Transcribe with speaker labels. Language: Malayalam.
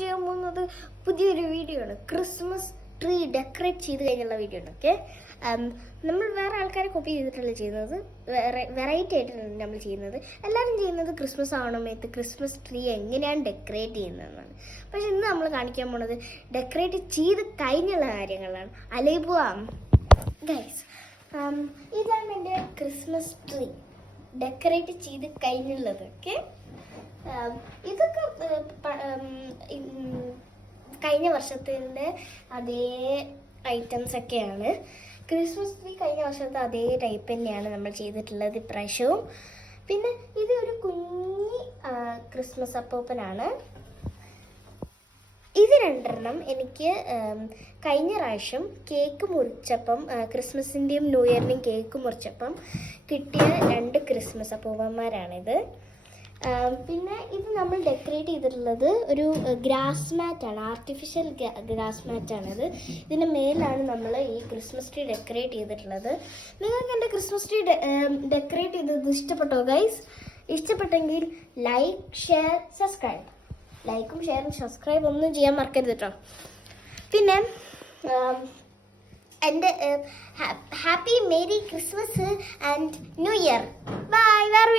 Speaker 1: ചെയ്യാൻ പോകുന്നത് പുതിയൊരു വീഡിയോ ആണ്. ക്രിസ്മസ് ട്രീ ഡെക്കറേറ്റ് ചെയ്ത് കഴിഞ്ഞുള്ള വീഡിയോ ആണ് ഓക്കെ നമ്മൾ വേറെ ആൾക്കാരെ കോപ്പി ചെയ്തിട്ടല്ല ചെയ്യുന്നത്? വേറെ വെറൈറ്റി ആയിട്ടാണ് നമ്മൾ ചെയ്യുന്നത്? എല്ലാവരും ചെയ്യുന്നത് ക്രിസ്മസ് ആവണമേത്ത് ക്രിസ്മസ് ട്രീ എങ്ങനെയാണ് ഡെക്കറേറ്റ് ചെയ്യുന്നതെന്നാണ്. പക്ഷെ ഇന്ന് നമ്മൾ കാണിക്കാൻ പോണത് ഡെക്കറേറ്റ് ചെയ്ത് കഴിഞ്ഞുള്ള കാര്യങ്ങളാണ്. അലേബുവ ഗൈസ് ഇതാണ് എന്റെ ക്രിസ്മസ് ട്രീ ഡെക്കറേറ്റ് ചെയ്ത് കഴിഞ്ഞുള്ളത് ഓക്കെ ഉം, ഉം, കഴിഞ്ഞ വർഷത്തിന്റെ അതേ ഐറ്റംസ് ഒക്കെയാണ് ക്രിസ്മസ് ട്രീ കഴിഞ്ഞ വർഷത്തെ അതേ ടൈപ്പ് തന്നെയാണ് നമ്മൾ ചെയ്തിട്ടുള്ളത് ഇപ്രാവശ്യവും. പിന്നെ ഇത് ഒരു കുഞ്ഞി ക്രിസ്മസ് അപ്പോപ്പനാണ്. ഇത് രണ്ടെണ്ണം എനിക്ക് കഴിഞ്ഞ പ്രാവശ്യം കേക്ക് മുറിച്ചപ്പം ക്രിസ്മസിന്റെയും ന്യൂ ഇയറിന്റെയും കേക്ക് മുറിച്ചപ്പം കിട്ടിയ രണ്ട് ക്രിസ്മസ് അപ്പൂപ്പന്മാരാണിത്. പിന്നെ ഇത് നമ്മൾ ഡെക്കറേറ്റ് ചെയ്തിട്ടുള്ളത് ഒരു ഗ്രാസ് മാറ്റാണ് ആർട്ടിഫിഷ്യൽ ഗ്രാസ് മാറ്റാണിത് ഇതിന്റെ മേലാണ് നമ്മൾ ഈ ക്രിസ്മസ് ട്രീ ഡെക്കറേറ്റ് ചെയ്തിട്ടുള്ളത്. നിങ്ങൾക്ക് എന്റെ ക്രിസ്മസ് ട്രീ ഡെക്കറേറ്റ് ചെയ്തത് ഇഷ്ടപ്പെട്ടോ ഗൈസ് ഇഷ്ടപ്പെട്ടെങ്കിൽ ലൈക്ക് ഷെയർ സബ്സ്ക്രൈബ് ലൈക്കും ഷെയറും സബ്സ്ക്രൈബ് ഒന്നും ചെയ്യാൻ മറക്കരുത് കേട്ടോ പിന്നെ എന്റെ happy merry Christmas and new year. Bye വേറെ